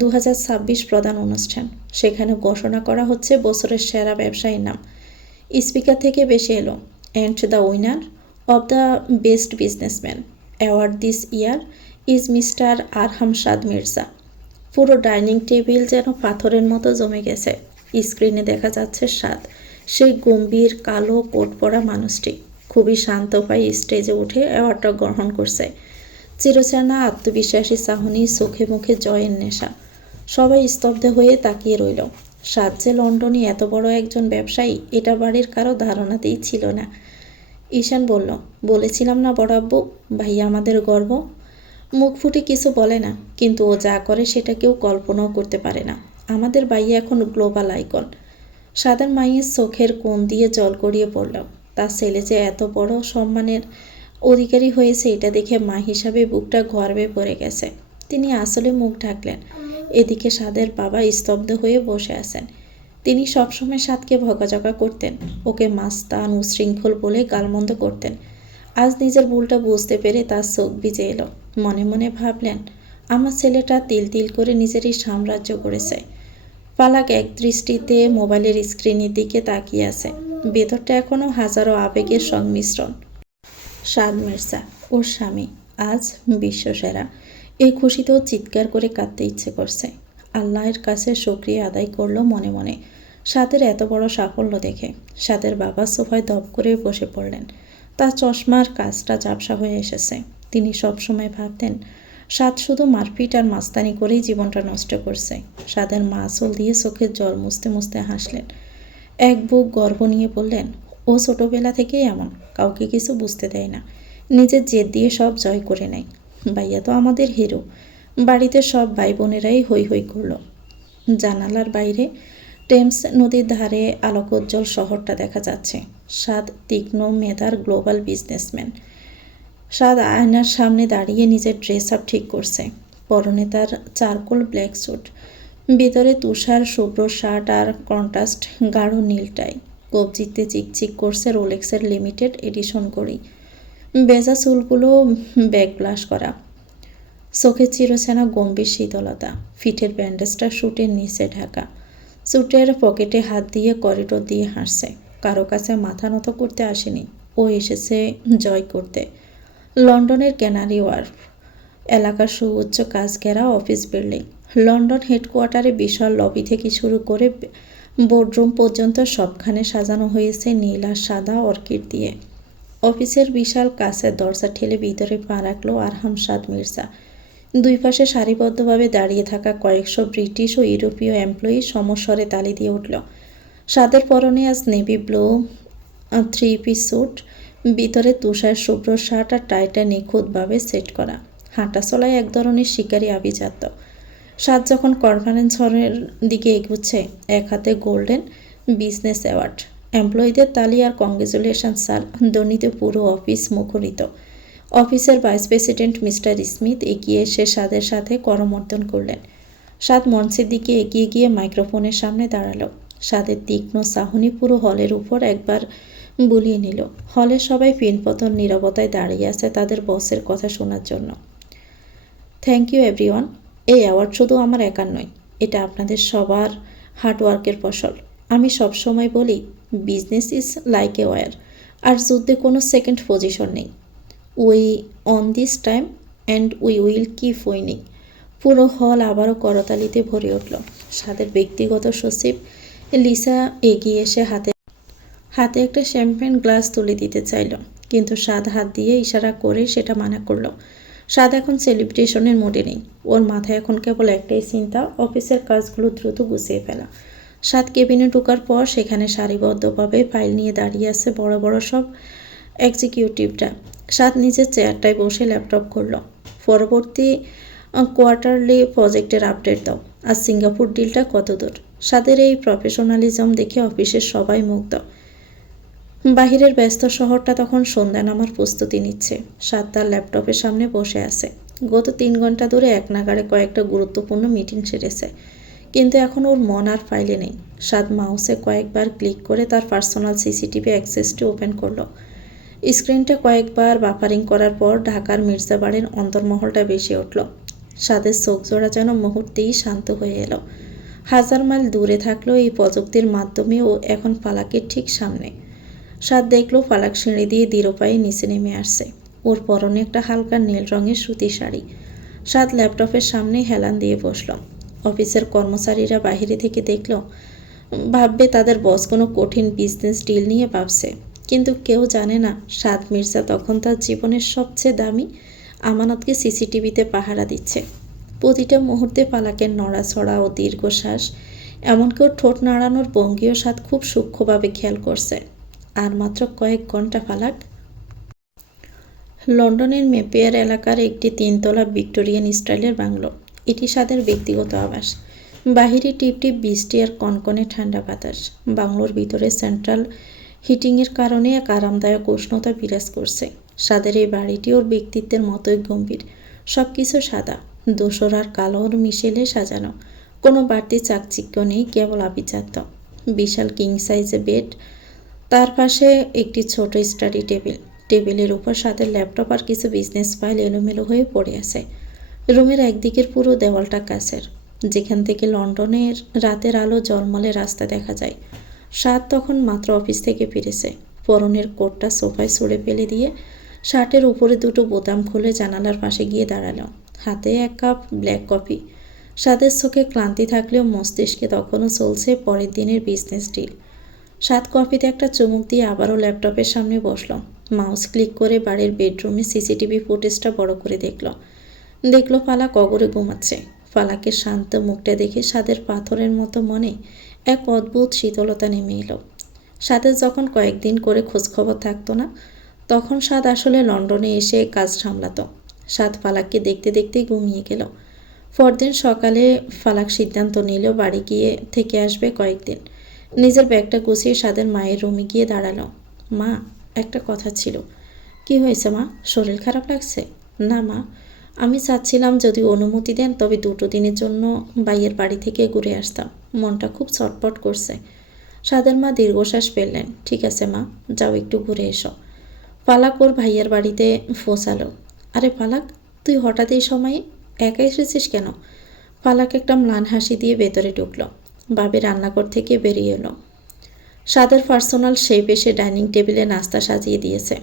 2026 প্রদান অনুষ্ঠান। সেখানে ঘোষণা করা হচ্ছে বছরের সেরা ব্যবসায়ীর নাম। স্পিকার থেকে বেশি এলো, and the winner of the best businessman award this year is mister Arham Saad Mirza. পুরো ডাইনিং টেবিল যেন পাথরের মতো জমে গেছে। স্ক্রিনে দেখা যাচ্ছে সাদ, সেই গম্ভীর কালো কোট পরা মানুষটি খুবই শান্ত পায়ে স্টেজে উঠে অ্যাওয়ার্ডটা গ্রহণ করছে। চিরচেনা আত্মবিশ্বাসী চাহনি, চোখে মুখে জয়ের নেশা। সবাই স্তব্ধ হয়ে তাকিয়ে রইল। সাদ যে লন্ডনে এত বড় একজন ব্যবসায়ী এটা বাড়ির কারো ধারণাতেই ছিল না। ঈশান বলল, বলেছিলাম না বড়াব্বু, ভাইয়া আমাদের গর্ব। মুখ ফুটে কিছু বলে না, কিন্তু ও যা করে সেটা কেউ কল্পনাও করতে পারে না। আমাদের ভাইয়া এখন গ্লোবাল আইকন। সাদার মায়ের চোখের কোণ দিয়ে জল গড়িয়ে পড়ল। তার ছেলে যে এত বড় সম্মানের অধিকারী হয়েছে এটা দেখে মা হিসাবে বুকটা গর্বে পড়ে গেছে। তিনি আসলে মুখ ঢাকলেন। এদিকে সাদের বাবা স্তব্ধ হয়ে বসে আছেন। তিনি সবসময় সাদকে বকাঝকা করতেন, ওকে মাস্তান, উশৃঙ্খল বলে গালমন্দ করতেন। আজ নিজের ভুলটা বুঝতে পেরে তার চোখ ভিজে এলো। মনে মনে ভাবলেন, আমার ছেলেটা তিল তিল করে নিজেরই সাম্রাজ্য করেছে। পালাক এক দৃষ্টিতে মোবাইলের স্ক্রিনের দিকে তাকিয়ে আছে। ভেতরটা এখনো হাজারো আবেগের সংমিশ্রণ। সাদ মির্জা, ওর স্বামী, আজ বিশ্বসেরা। এই খুশিতেও চিৎকার করে কাঁদতে ইচ্ছে করছে। আল্লাহের কাছে শুকরিয়া আদায় করলো মনে মনে সাদের এত বড় সাফল্য দেখে। সাদের বাবা সোফায় দপ করে বসে পড়লেন। তার চশমার কাজটা ঝাপসা হয়ে এসেছে। তিনি সবসময় ভাবতেন সাদ শুধু মারপিট আর মাস্তানি করেই জীবনটা নষ্ট করছে। সাদের মা আঁচল দিয়ে চোখের জল মুছতে মুছতে হাসলেন। এক বুক গর্ব নিয়ে বললেন, ও ছোটবেলা থেকেই এমন, কাউকে কিছু বুঝতে দেয় না, নিজের জেদ দিয়ে সব জয় করে নেয়। ভাইয়া তো আমাদের হিরো। বাড়িতে সব ভাই বোনেরাই হৈ হৈ করল। জানালার বাইরে টেমস নদীর ধারে আলোকোজ্জ্বল শহরটা দেখা যাচ্ছে। সাদ তীক্ষ্ণ মেধার গ্লোবাল বিজনেসম্যান। সাদ আয়নার সামনে দাঁড়িয়ে নিজের ড্রেস আপ ঠিক করছে। পরনে তার চারকোল ব্ল্যাক স্যুট, ভিতরে তুষার শুভ্র শার্ট আর কন্ট্রাস্ট গাঢ় নীল টাই। কবজিতে চিকচিক করছে রোলেক্সের লিমিটেড এডিশন ঘড়ি। বেজা চুলগুলো ব্যাকব্লাশ করা, চোখে চিরচেনা গম্ভীর শীতলতা। ফিটের ব্যান্ডেজটা স্যুটের নিচে ঢাকা। স্যুটের পকেটে হাত দিয়ে করিডোর দিয়ে হাসছে। কারো কাছে মাথা নত করতে আসেনি, ও এসেছে জয় করতে। লন্ডনের ক্যানারি ওয়ার্ফ এলাকার সুউচ্চ কাজ ঘেরা অফিস বিল্ডিং। লন্ডন হেডকোয়ার্টারে বিশাল লবি থেকে শুরু করে বোর্ডরুম পর্যন্ত সবখানে সাজানো হয়েছে নীল আর সাদা অর্কিড দিয়ে। অফিসের বিশাল কাচের দরজা ঠেলে ভিতরে পা রাখল আরহাম সাদ মির্জা। দুই পাশে সারিবদ্ধভাবে দাঁড়িয়ে থাকা কয়েকশো ব্রিটিশ ও ইউরোপীয় এমপ্লয়ি সমস্বরে তালি দিয়ে উঠল। সাদের পরনে আজ নেভি ব্লু 3 পিস স্যুট, ভিতরে তুষার শুভ্র শার্ট আর টাইটা নিখুঁতভাবে সেট করা। হাঁটা চলায় এক ধরনের শিকারী আভিজাত্য। সাদ যখন কনফারেন্স হলের দিকে এগুচ্ছে, এক হাতে গোল্ডেন বিজনেস অ্যাওয়ার্ড, এমপ্লয়ীদের তালি আর কংগ্রেচুলেশন স্যার ধ্বনিতে পুরো অফিস মুখরিত। অফিসের ভাইস প্রেসিডেন্ট মিস্টার স্মিথ এগিয়ে এসে সাদের সাথে করমর্দন করলেন। সাদ মঞ্চের দিকে এগিয়ে গিয়ে মাইক্রোফোনের সামনে দাঁড়ালো। সাদের তীক্ষ্ণ চাহনি পুরো হলের উপর একবার বুলিয়ে নিল। হলের সবাই পিনপতন নীরবতায় দাঁড়িয়ে আছে তাদের বসের কথা শোনার জন্য। Thank you everyone. এই অ্যাওয়ার্ড শুধু আমার একার নয়, এটা আপনাদের সবার হার্ডওয়ার্কের ফসল। আমি সবসময় বলি, business is like a war, আর যুদ্ধে কোনো সেকেন্ড পজিশন নেই। We won this time and we will keep winning. পুরো হল আবারও করতালিতে ভরে উঠল। সাদের ব্যক্তিগত সচিব লিসা এগিয়ে এসে হাতে একটা শ্যাম্পেন গ্লাস তুলে দিতে চাইল, কিন্তু সাদ হাত দিয়ে ইশারা করে সেটা মানা করল। সাদ এখন সেলিব্রেশনের মোডে নেই। ওর মাথায় এখন কেবল একটাই চিন্তা, অফিসের কাজগুলো দ্রুত গুছিয়ে ফেলা। সাদ কেবিনে ঢোকার পর সেখানে সারিবদ্ধভাবে ফাইল নিয়ে দাঁড়িয়ে আছে বড় বড় সব এক্সিকিউটিভরা। সাদ নিজের চেয়ারটায় বসে ল্যাপটপ করল। পরবর্তী কোয়ার্টারলি প্রজেক্টের আপডেট দাও, আর সিঙ্গাপুর ডিলটা কত দূর। সাদের এই প্রফেশনালিজম দেখে অফিসের সবাই মুগ্ধ। বাহিরের ব্যস্ত শহরটা তখন সন্ধ্যা নামার প্রস্তুতি নিচ্ছে। সাদ তার ল্যাপটপের সামনে বসে আছে। গত 3 ঘন্টা ধরে এক নাগাড়ে কয়েকটা গুরুত্বপূর্ণ মিটিং সেরেছে, কিন্তু এখন ওর মন আর ফাইলে নেই। সাদ মাউসে কয়েকবার ক্লিক করে তার পার্সোনাল সিসিটিভি অ্যাক্সেসটি ওপেন করলো। স্ক্রিনটা কয়েকবার বাফারিং করার পর ঢাকার মির্জাবাড়ির অন্তর্মহলটা বেশি উঠল। সাদের চোখ জোড়া যেন মুহূর্তেই শান্ত হয়ে এলো। 1000 মাইল দূরে থাকলেও এই প্রযুক্তির মাধ্যমে ও এখন ফালাকের ঠিক সামনে। সাদ দেখল ফালাক সিঁড়ি দিয়ে দৃঢ়পায়ে নিচে নেমে আসছে। ওর পরনে একটা হালকা নীল রঙের সুতির শাড়ি। সাদ ল্যাপটপের সামনে হেলান দিয়ে বসল। অফিসের কর্মচারীরা বাইরে থেকে দেখল, ভাববে তাদের বস কোনো কঠিন বিজনেস ডিল নিয়ে ভাবছে, কিন্তু কেউ জানে না সাদ মির্জা তখন তার জীবনের সবচেয়ে দামি আমানতকে সিসিটিভিতে পাহারা দিচ্ছে। প্রতিটা মুহূর্তে ফালাকের নড়াচড়া ও দীর্ঘশ্বাস, এমনকি ওর ঠোঁট নাড়ানোর ভঙ্গিও সাদ খুব সূক্ষ্মভাবে খেয়াল করছে। আর মাত্র কয়েক ঘন্টা ফালাক। লন্ডনের মেপেয়ার এলাকার একটি 3 তলা ভিক্টোরিয়ান স্টাইলের বাংলো। এটি সাদের ব্যক্তিগত আবাস। বাহিরে টিপ টিপ বৃষ্টি আর কনকনে ঠান্ডা বাতাস। বাংলোর ভিতরে সেন্ট্রাল হিটিংয়ের কারণে এক আরামদায়ক উষ্ণতা বিরাজ করছে। সাদের এই বাড়িটি ওর ব্যক্তিত্বের মতোই গম্ভীর। সব কিছু সাদা, ধূসর আর কালোর মিশেলে সাজানো। কোনো বাড়তি চাকচিক্য নেই, কেবল আভিজাত্য। বিশাল কিং সাইজে বেড, তার পাশে একটি ছোট স্টাডি টেবিল। টেবিলের উপর সাদের ল্যাপটপ আর কিছু বিজনেস ফাইল এলোমেলো হয়ে পড়ে আছে। রুমের একদিকের পুরো দেওয়ালটা কাচের, যেখান থেকে লন্ডনের রাতের আলো জলমলে রাস্তা দেখা যায়। সাদ তখন মাত্র অফিস থেকে ফিরেছে। পরনের কোটটা সোফায় ছুঁড়ে ফেলে দিয়ে শার্টের উপরে দুটো বোতাম খুলে জানালার পাশে গিয়ে দাঁড়ালো। হাতে এক কাপ ব্ল্যাক কফি। সাদের চোখে ক্লান্তি থাকলেও মস্তিষ্কে তখনও চলছে পরের দিনের বিজনেস ডিল। সাদ কফিতে একটা চুমুক দিয়ে আবারও ল্যাপটপের সামনে বসল। মাউস ক্লিক করে বাড়ির বেডরুমে সিসিটিভি ফুটেজটা বড় করে দেখল ফালাক অগরে ঘুমাচ্ছে। ফালাকের শান্ত মুখটা দেখে সাদের পাথরের মতো মনে এক অদ্ভুত শীতলতা নেমে এলো। সাদের যখন কয়েকদিন করে খোঁজখবর থাকতো না, তখন সাদ আসলে লন্ডনে এসে কাজ সামলাতো। সাদ ফালাককে দেখতে দেখতেই ঘুমিয়ে গেল। পরদিন সকালে ফালাক সিদ্ধান্ত নিল বাড়ি গিয়ে থেকে আসবে কয়েকদিন। নিজের ব্যাগটা গুছিয়ে সাদের মায়ের রুমে গিয়ে দাঁড়ালো। মা, একটা কথা ছিল। কি হয়েছে মা? শরীর খারাপ লাগছে? না মা, আমি চাচ্ছিলাম যদি অনুমতি দেন তবে 2 দিনের জন্য ভাইয়ের বাড়ি থেকে ঘুরে আসতাম। মনটা খুব ছটপট করছে। সাদের মা দীর্ঘশ্বাস ফেললেন। ঠিক আছে মা, যাও একটু ঘুরে এসো। ফালাক ওর ভাইয়ের বাড়িতে পৌঁছালো। আরে ফালাক, তুই হঠাৎ এই সময়ে একা এসেছিস কেন? ফালাক একটা ম্লান হাসি দিয়ে ভেতরে ঢুকলো। ভাবি রান্নাঘর থেকে বেরিয়ে এলো। সাদের পার্সোনাল শেফ এসে ডাইনিং টেবিলে নাস্তা সাজিয়ে দিয়েছে।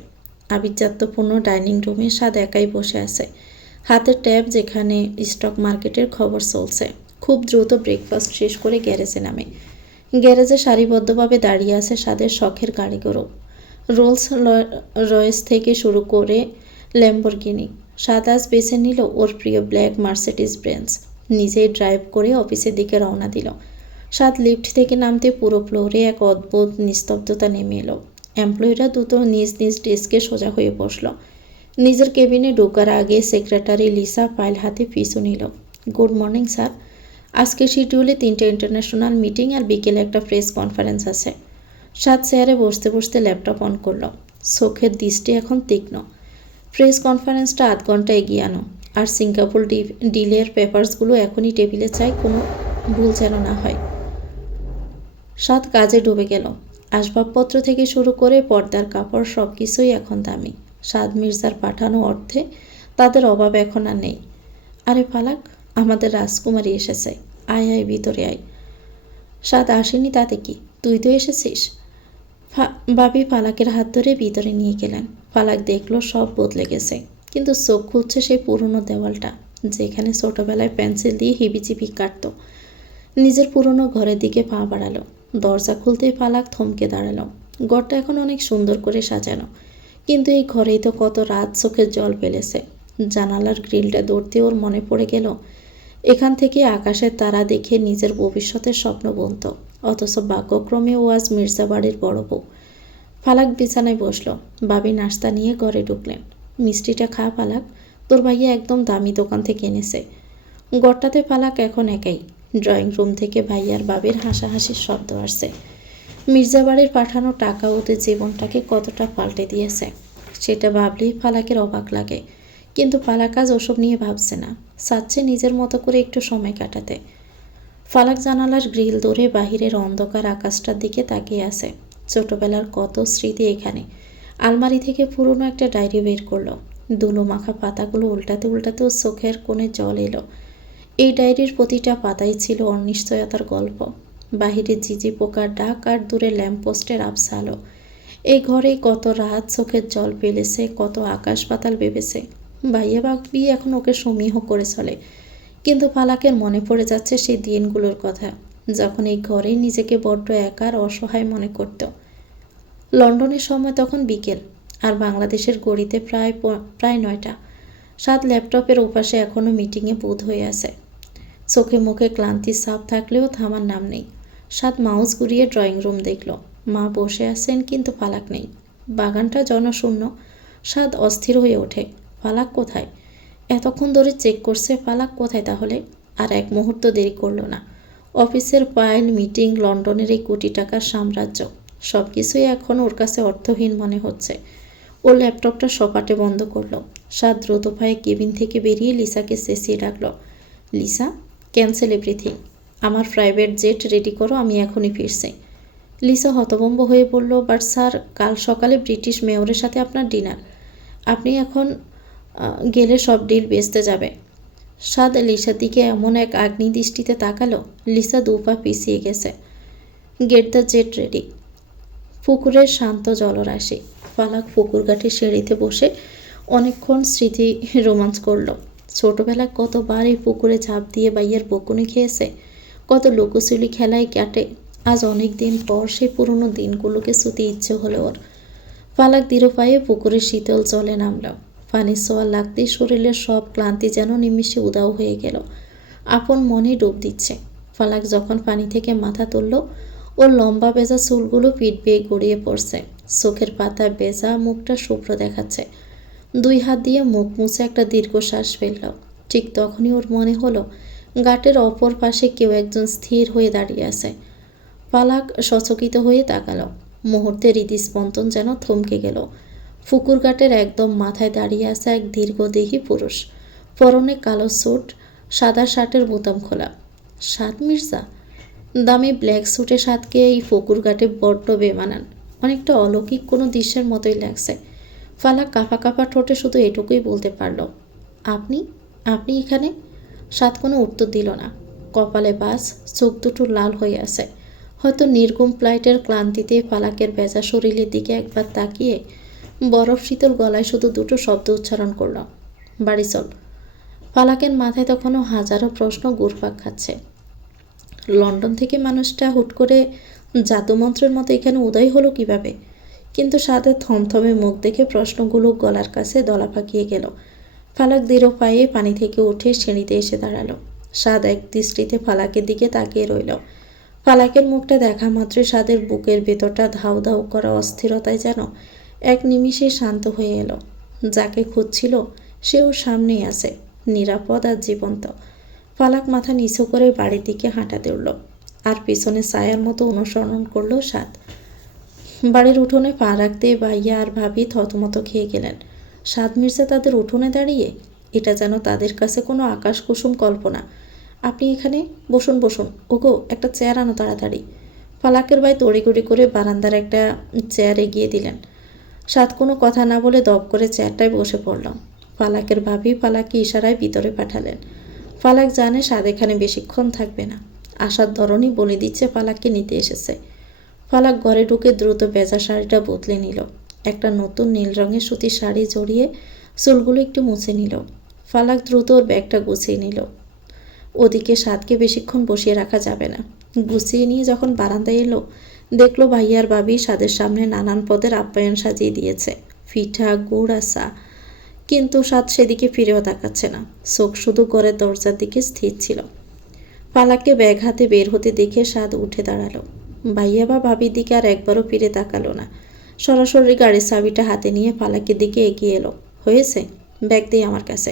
আভিজাত্যপূর্ণ ডাইনিং রুমে সাদ একাই বসে আছে। হাতের ট্যাব, যেখানে স্টক মার্কেটের খবর চলছে। খুব দ্রুত ব্রেকফাস্ট শেষ করে গ্যারেজে নামে। গ্যারেজে সারিবদ্ধভাবে দাঁড়িয়ে আছে সাদের শখের গাড়িগুলো। রোলস রয়েস থেকে শুরু করে ল্যাম্বরগিনি। সাদ আজ বেছে নিল ওর প্রিয় ব্ল্যাক মার্সিডিজ বেঞ্জ। নিজেই ড্রাইভ করে অফিসের দিকে রওনা দিল। সাদ লিফট থেকে নামতে পুরো ফ্লোরে এক অদ্ভুত নিস্তব্ধতা নেমে এলো। এমপ্লয়িরা দ্রুত নিজ নিজ ডেস্কে সোজা হয়ে বসল। নিজের কেবিনে ঢোকার আগে সেক্রেটারি লিসা ফাইল হাতে পিছু নিল। গুড মর্নিং স্যার, আজকে শিডিউলে 3টে ইন্টারন্যাশনাল মিটিং আর বিকেলে একটা প্রেস কনফারেন্স আছে। সাদ চেয়ারে বসতে বসতে ল্যাপটপ অন করলো। চোখের দৃষ্টি এখন তীক্ষ্ণ। প্রেস কনফারেন্সটা 8 ঘন্টা এগিয়ে আনো, আর সিঙ্গাপুর ডিলের পেপারসগুলো এখনই টেবিলে চাই, কোনো ভুল যেন না হয়। সাদ কাজে ডুবে গেল। আসবাবপত্র থেকে শুরু করে পর্দার কাপড় সব কিছুই এখন দামি। সাদ মির্জার পাঠানো অর্থে তাদের অভাব এখন আর নেই। আরে ফালাক, আমাদের রাজকুমারী এসেছে। আয় আয়, ভিতরে আয়। সাদ আসেনি তাতে কি, তুই তো এসেছিস। ভাবি ফালাকের হাত ধরে ভিতরে নিয়ে গেলেন। ফালাক দেখলো সব বদলে গেছে, কিন্তু চোখ খুঁজছে সেই পুরনো দেওয়ালটা, যেখানে ছোটবেলায় পেন্সিল দিয়ে হিবিচিবি কাটত। নিজের পুরনো ঘরের দিকে পা বাড়ালো। দরজা খুলতেই ফালাক থমকে দাঁড়ালো। ঘরটা এখন অনেক সুন্দর করে সাজানো, কিন্তু এই ঘরেই তো কত রাত চোখের জল ফেলেছে। জানালার গ্রিলটা ধরতে ওর মনে পড়ে গেল এখান থেকে আকাশের তারা দেখে নিজের ভবিষ্যতের স্বপ্ন বুনত। অথচ ভাগ্যক্রমে ও আজ মির্জা বাড়ির বড় বউ। ফালাক বিছানায় বসলো। ভাবি নাস্তা নিয়ে ঘরে ঢুকলেন। মিষ্টিটা খা ফালাক, তোর ভাইয়া একদম দামি দোকান থেকে এনেছে। ঘরটাতে ফালাক এখন একাই। ড্রয়িং রুম থেকে ভাইয়ার ভাবির হাসাহাসির শব্দ আসছে। মির্জা বাড়ির পাঠানো টাকা ওদের জীবনটাকে কতটা পাল্টে দিয়েছে সেটা ভাবলেই ফালাকের অবাক লাগে। কিন্তু ফালাক আজ ওসব নিয়ে ভাবছে না, চাচ্ছে নিজের মতো করে একটু সময় কাটাতে। ফালাক জানালার গ্রিল ধরে বাহিরের অন্ধকার আকাশটার দিকে তাকিয়ে আছে। ছোটবেলার কত স্মৃতি এখানে। আলমারি থেকে পুরনো একটা ডায়েরি বের করলো। ধুলো মাখা পাতাগুলো উল্টাতে উল্টাতে ওর চোখের কোণে জল এলো। এই ডায়েরির প্রতিটা পাতাই ছিল অনিশ্চয়তার গল্প। বাহিরে ঝিঝি পোকার ডাক আর দূরে ল্যাম্পপোস্টের আবছা আলো। এই ঘরে কত রাত চোখের জল ফেলেছে, কত আকাশ পাতাল ভেবেছে। ভাইয়া ভাবি এখন ওকে সমীহ করে চলে, কিন্তু ফালাকের মনে পড়ে যাচ্ছে সেই দিনগুলোর কথা, যখন এই ঘরেই নিজেকে বড্ড একা আর অসহায় মনে করত। লন্ডনের সময় তখন বিকেল, আর বাংলাদেশের ঘড়িতে প্রায় 9টা। সাদ ল্যাপটপের ওপাশে এখনও মিটিংয়ে বোধ হয়ে আছে। চোখে মুখে ক্লান্তির ছাপ থাকলেও থামার নাম নেই। সাদ মাউস ঘুরিয়ে ড্রয়িং রুম দেখল। মা বসে আছেন, কিন্তু ফালাক নেই। বাগানটা জনশূন্য। সাদ অস্থির হয়ে ওঠে। ফালাক কোথায়? এতক্ষণ ধরে চেক করছে, ফালাক কোথায় তাহলে? আর এক মুহূর্ত দেরি করল না। অফিসের ফাইল, মিটিং, লন্ডনের এই কোটি টাকার সাম্রাজ্য, সব কিছুই এখন ওর কাছে অর্থহীন মনে হচ্ছে। ও ল্যাপটপটা সপাটে বন্ধ করলো। সাদ দ্রুত পায়ে কেবিন থেকে বেরিয়ে লিসাকে চেঁচিয়ে ডাকলো। Lisa, cancel everything. আমার প্রাইভেট জেট রেডি করো, আমি এখনই ফিরছি। লিসা হতভম্ব হয়ে বলল, বাট স্যার, কাল সকালে ব্রিটিশ মেয়রের সাথে আপনার ডিনার। আপনি এখন গেলে সব ডিল বেচতে যাবে। সাদ লিসার দিকে এমন এক আগ্নি দৃষ্টিতে তাকালো, লিসা দুপা পিছিয়ে গেছে। Get the jet ready. পুকুরের শান্ত জলরাশি। ফালাক পুকুর ঘাটে সিঁড়িতে বসে অনেকক্ষণ স্মৃতি রোমাঞ্চ করল। ছোটবেলায় কতবার এই পুকুরে ঝাঁপ দিয়ে বাইয়ের বকুনি খেয়েছে, কত লুকোচুরি খেলায় কাটে। আজ অনেক দিন পর সেই পুরনো দিনগুলোকে ছুতে ইচ্ছে হলো ওর। ফালাক দৃঢ় পায়ে পুকুরের শীতল জলে নামল। পানির ছোঁয়া লাগতেই শরীরের সব ক্লান্তি যেন নিমিষে উধাও হয়ে গেল। আপন মনে ডুব দিচ্ছে। ফালাক যখন পানি থেকে মাথা তুলল, ওর লম্বা বেজা চুলগুলো পিঠ বেয়ে গড়িয়ে পড়ছে। চোখের পাতা বেজা, মুখটা শুভ্র দেখাচ্ছে। 2 হাত দিয়ে মুখ মুছে একটা দীর্ঘশ্বাস ফেলল। ঠিক তখনই ওর মনে হলো ঘাটের অপর পাশে কেউ একজন স্থির হয়ে দাঁড়িয়ে আছে। ফালাক সচকিত হয়ে তাকালো। মুহূর্তে হৃদস্পন্দন যেন থমকে গেল। পুকুর ঘাটের একদম মাথায় দাঁড়িয়ে আছে এক দীর্ঘদেহী পুরুষ। পরনে কালো স্যুট, সাদা শার্টের বোতাম খোলা। সাদ মির্জা। দামি ব্ল্যাক স্যুটে সাদকে এই পুকুর ঘাটে বড্ড বেমানান, অনেকটা অলৌকিক কোনো দৃশ্যের মতোই লাগছে। ফালাক কাঁপা কাঁপা ঠোঁটে শুধু এটুকুই বলতে পারল, আপনি আপনি এখানে? সাদ কোনো উত্তর দিল না। কপালে বাস, চোখ দুটো লাল হয়ে আছে। হয়তো নির্ঘুম ফ্লাইটের ক্লান্তিতে ফালাকের ভেজা শরীরের দিকে একবার তাকিয়ে বরফ শীতল গলায় শুধু দুটো শব্দ উচ্চারণ করল, বাড়ি চল। ফালাকের মাথায় তখনও হাজারো প্রশ্ন ঘুরপাক খাচ্ছে। লন্ডন থেকে মানুষটা হুট করে জাদুমন্ত্রের মতো এখানে উদয় হলো কিভাবে? কিন্তু সাদের থমথমে মুখ দেখে প্রশ্নগুলো গলার কাছে দলা পাকিয়ে গেল। ফালাক দৃঢ় পায়ে পানি থেকে উঠে সিঁড়িতে এসে দাঁড়ালো। সাদ এক দৃষ্টিতে ফালাকের দিকে তাকিয়ে রইল। ফালাকের মুখটা দেখা মাত্রই সাদের বুকের ভেতরটা ধাউ ধাউ করা অস্থিরতায় যেন এক নিমিষে শান্ত হয়ে এলো। যাকে খুঁজছিল সে ওর সামনেই আছে, নিরাপদ আর জীবন্ত। ফালাক মাথা নিচু করে বাড়ির দিকে হাঁটাতে উঠল, আর পিছনে ছায়ার মতো অনুসরণ করল সাদ। বাড়ির উঠোনে পা রাখতে ভাইয়া আর ভাবি থতমত খেয়ে গেলেন। সাদ মির্জা তাদের উঠোনে দাঁড়িয়ে, এটা যেন তাদের কাছে কোনো আকাশ কুসুম কল্পনা। আপনি এখানে বসুন বসুন, ওগো একটা চেয়ার আনো তাড়াতাড়ি। ফালাকের ভাই তড়িঘড়ি করে বারান্দার একটা চেয়ার এগিয়ে দিলেন। সাদ কোনো কথা না বলে দপ করে চেয়ারটায় বসে পড়ল। ফালাকের ভাবি ফালাককে ইশারায় ভিতরে পাঠালেন। ফালাক জানে সাদ এখানে বেশিক্ষণ থাকবে না। আসার ধরনই বলে দিচ্ছে ফালাককে নিতে এসেছে। ফালাক ঘরে ঢুকে দ্রুত ভেজা শাড়িটা বদলে নিল। একটা নতুন নীল রঙের সুতির শাড়ি জড়িয়ে চুলগুলো একটু মুছে নিল। ফালাক দ্রুত ওর ব্যাগটা গুছিয়ে নিল। ওদিকে সাদকে বেশিক্ষণ বসিয়ে রাখা যাবে না। গুছিয়ে নিয়ে যখন বারান্দায় এলো, দেখলো ভাইয়ার ভাবি সাদের সামনে নানান পদের আপ্যায়ন সাজিয়ে দিয়েছে, পিঠা, গুড় আর চা। কিন্তু সাদ সেদিকে ফিরেও তাকাচ্ছে না, চোখ শুধু ঘরের দরজার দিকে স্থির ছিল। ফালাককে ব্যাগ হাতে বের হতে দেখে সাদ উঠে দাঁড়ালো। ভাইয়া বা ভাবির দিকে আর একবারও ফিরে তাকালো না। সরাসরি গাড়ির চাবিটা হাতে নিয়ে ফালাকের দিকে এগিয়ে এলো। হয়েছে, ব্যাগ দিয়ে আমার কাছে।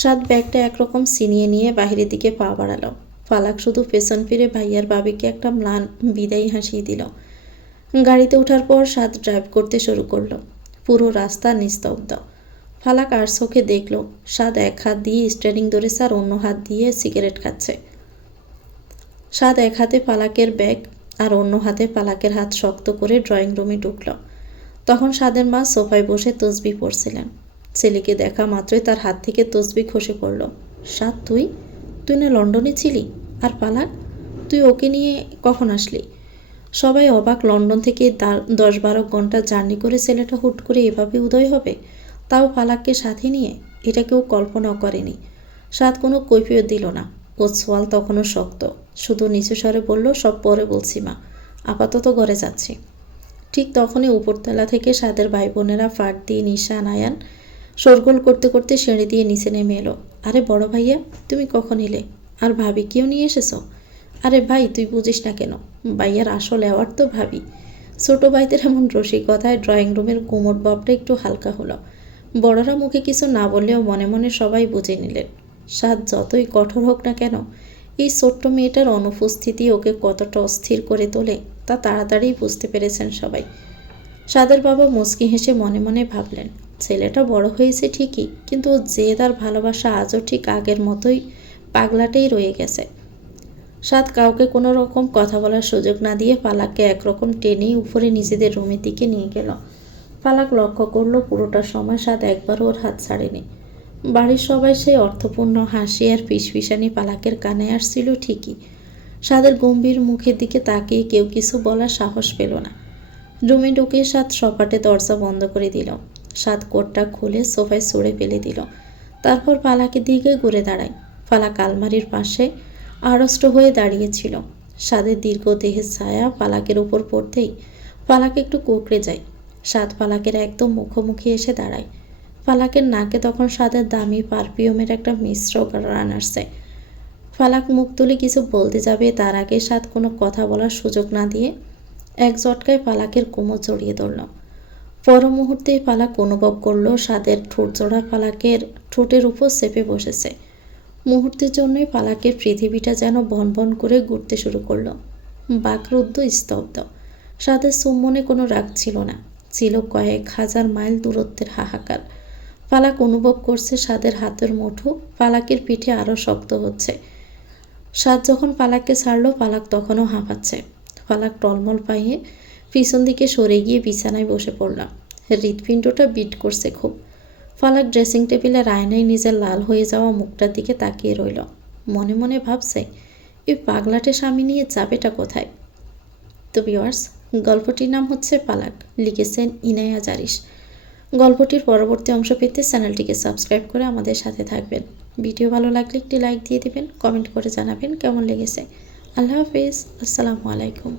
সাদ ব্যাগটা একরকম ছিনিয়ে নিয়ে বাহিরের দিকে পা বাড়ালো। ফালাক শুধু পেছন ফিরে ভাইয়ার ভাবিকে একটা ম্লান বিদায়ী হাসিয়ে দিল। গাড়িতে ওঠার পর সাদ ড্রাইভ করতে শুরু করলো। পুরো রাস্তা নিস্তব্ধ। ফালাক আর চোখে দেখল সাদ এক হাত দিয়ে স্টিয়ারিং ধরেছে আর অন্য হাত দিয়ে সিগারেট খাচ্ছে। সাদ এক হাতে ফালাকের ব্যাগ আর অন্য হাতে ফালাকের হাত শক্ত করে ড্রয়িং রুমে ঢুকল। তখন সাদের মা সোফায় বসে তসবি পড়ছিলেন। ছেলেকে দেখা মাত্রই তার হাত থেকে তসবি খসে পড়ল। সাদ, তুই না লন্ডনে ছিলি? আর ফালাক, তুই ওকে নিয়ে কখন আসলি? সবাই অবাক। লন্ডন থেকে 10-12 ঘন্টা জার্নি করে ছেলেটা হুট করে এভাবে উদয় হবে, তাও ফালাককে সাথে নিয়ে। এটা কেউ কল্পনাও করেনি। সাদ কোনো কৈফিয়ত দিল না। ওর সোয়াল তখনও শক্ত। শুধু নিচু স্বরে বলল, সব পরে বলছি মা, আপাতত ঘরে যাচ্ছি। ঠিক তখনই উপরতলা থেকে সাদের ভাই বোনেরা ফাট দিয়ে নিশা নায়ান শোরগোল করতে করতে সিঁড়ি দিয়ে নিচে নেমে এলো। আরে বড় ভাইয়া, তুমি কখন এলে? আর ভাবি কেউ নিয়ে এসেছো? আরে ভাই, তুই বুঝিস না কেন? ভাইয়ার আসল অ্যাওয়ার্ড তো ভাবি। ছোট ভাইদের এমন রসিকতায় ড্রয়িং রুমের কোমর বাপটা একটু হালকা হলো। বড়রা মুখে কিছু না বললেও মনে মনে সবাই বুঝে নিলেন। সাদ যতই কঠোর হোক না কেন, এই ছোট্ট মেয়েটার অনুপস্থিতি ওকে কতটা অস্থির করে তোলে তা তাড়াতাড়ি বুঝতে পেরেছেন সবাই। সাদের বাবা মুচকি হেসে মনে মনে ভাবলেন, ছেলেটা বড় হয়েছে ঠিকই, কিন্তু ওর জেদ আর ভালোবাসা আজও ঠিক আগের মতোই পাগলাটেই রয়ে গেছে। সাদ কাউকে কোনো রকম কথা বলার সুযোগ না দিয়ে ফালাককে একরকম টেনেই উপরে নিজেদের রুমের দিকে নিয়ে গেল। ফালাক লক্ষ্য করলো পুরোটা সময় সাদ একবারও ওর হাত ছাড়েনি। বাড়ির সবাই সেই অর্থপূর্ণ হাসি আর ফিসফিসানি পালাকের কানে আসছিল ঠিকই। সাদের গম্ভীর মুখের দিকে তাকিয়ে কেউ কিছু বলার সাহস পেল না। রুমে ঢুকে সাদ সপাটে দরজা বন্ধ করে দিল। সাদ কোটটা খুলে সোফায় সরে ফেলে দিল। তারপর পালাকের দিকে ঘুরে দাঁড়ায়। পালাক আলমারির পাশে আড়ষ্ট হয়ে দাঁড়িয়েছিল। সাদের দীর্ঘ দেহের ছায়া পালাকের উপর পড়তেই পালাক একটু কুঁকড়ে যায়। সাদ পালাকের একদম মুখোমুখি এসে দাঁড়ায়। পালাকের নাকে তখন সাদের দামি পারফিউমের একটা মিশ্র ঘ্রাণ আসছে। পালাক মুখ তুলে কিছু বলতে যাবে, তার আগে সাদ কোনো কথা বলার সুযোগ না দিয়ে এক ঝটকায় পালাকের কোমর জড়িয়ে ধরল। পর মুহূর্তেই পালাক অনুভব করল সাদের ঠোঁটজোড়া পালাকের ঠোঁটের উপর চেপে বসেছে। মুহূর্তের জন্যই পালাকের পৃথিবীটা যেন বনবন করে ঘুরতে শুরু করলো। বাকরুদ্ধ স্তব্ধ। সাদের চুম্বনে কোনো রাগ ছিল না, ছিল কয়েক হাজার মাইল দূরত্বের হাহাকার। পালাক অনুভব করছে সাদের হাতের মুঠো পালাকের পিঠে আরও শক্ত হচ্ছে। সাদ যখন পালাককে ছাড়লো, পালাক তখনও হাঁপাচ্ছে। পালাক টলমল পায়ে পিছন দিকে সরে গিয়ে বিছানায় বসে পড়লাম। হৃৎপিণ্ডটা বিট করছে খুব। পালাক ড্রেসিং টেবিলের আয়নায় নিজের লাল হয়ে যাওয়া মুখটার দিকে তাকিয়ে রইল। মনে মনে ভাবছে, এই পাগলাটে স্বামী নিয়ে যাবেটা কোথায়। তো ভিউয়ার্স, গল্পটির নাম হচ্ছে পালাক, লিখেছেন ইনায়া জারিস। গল্পটির পরবর্তী অংশ পেতে চ্যানেলটিকে সাবস্ক্রাইব করে আমাদের সাথে থাকবেন। ভিডিও ভালো লাগলে একটি লাইক দিয়ে দিবেন, কমেন্ট করে জানাবেন কেমন লেগেছে। আল্লাহ হাফেজ, আসসালামু আলাইকুম।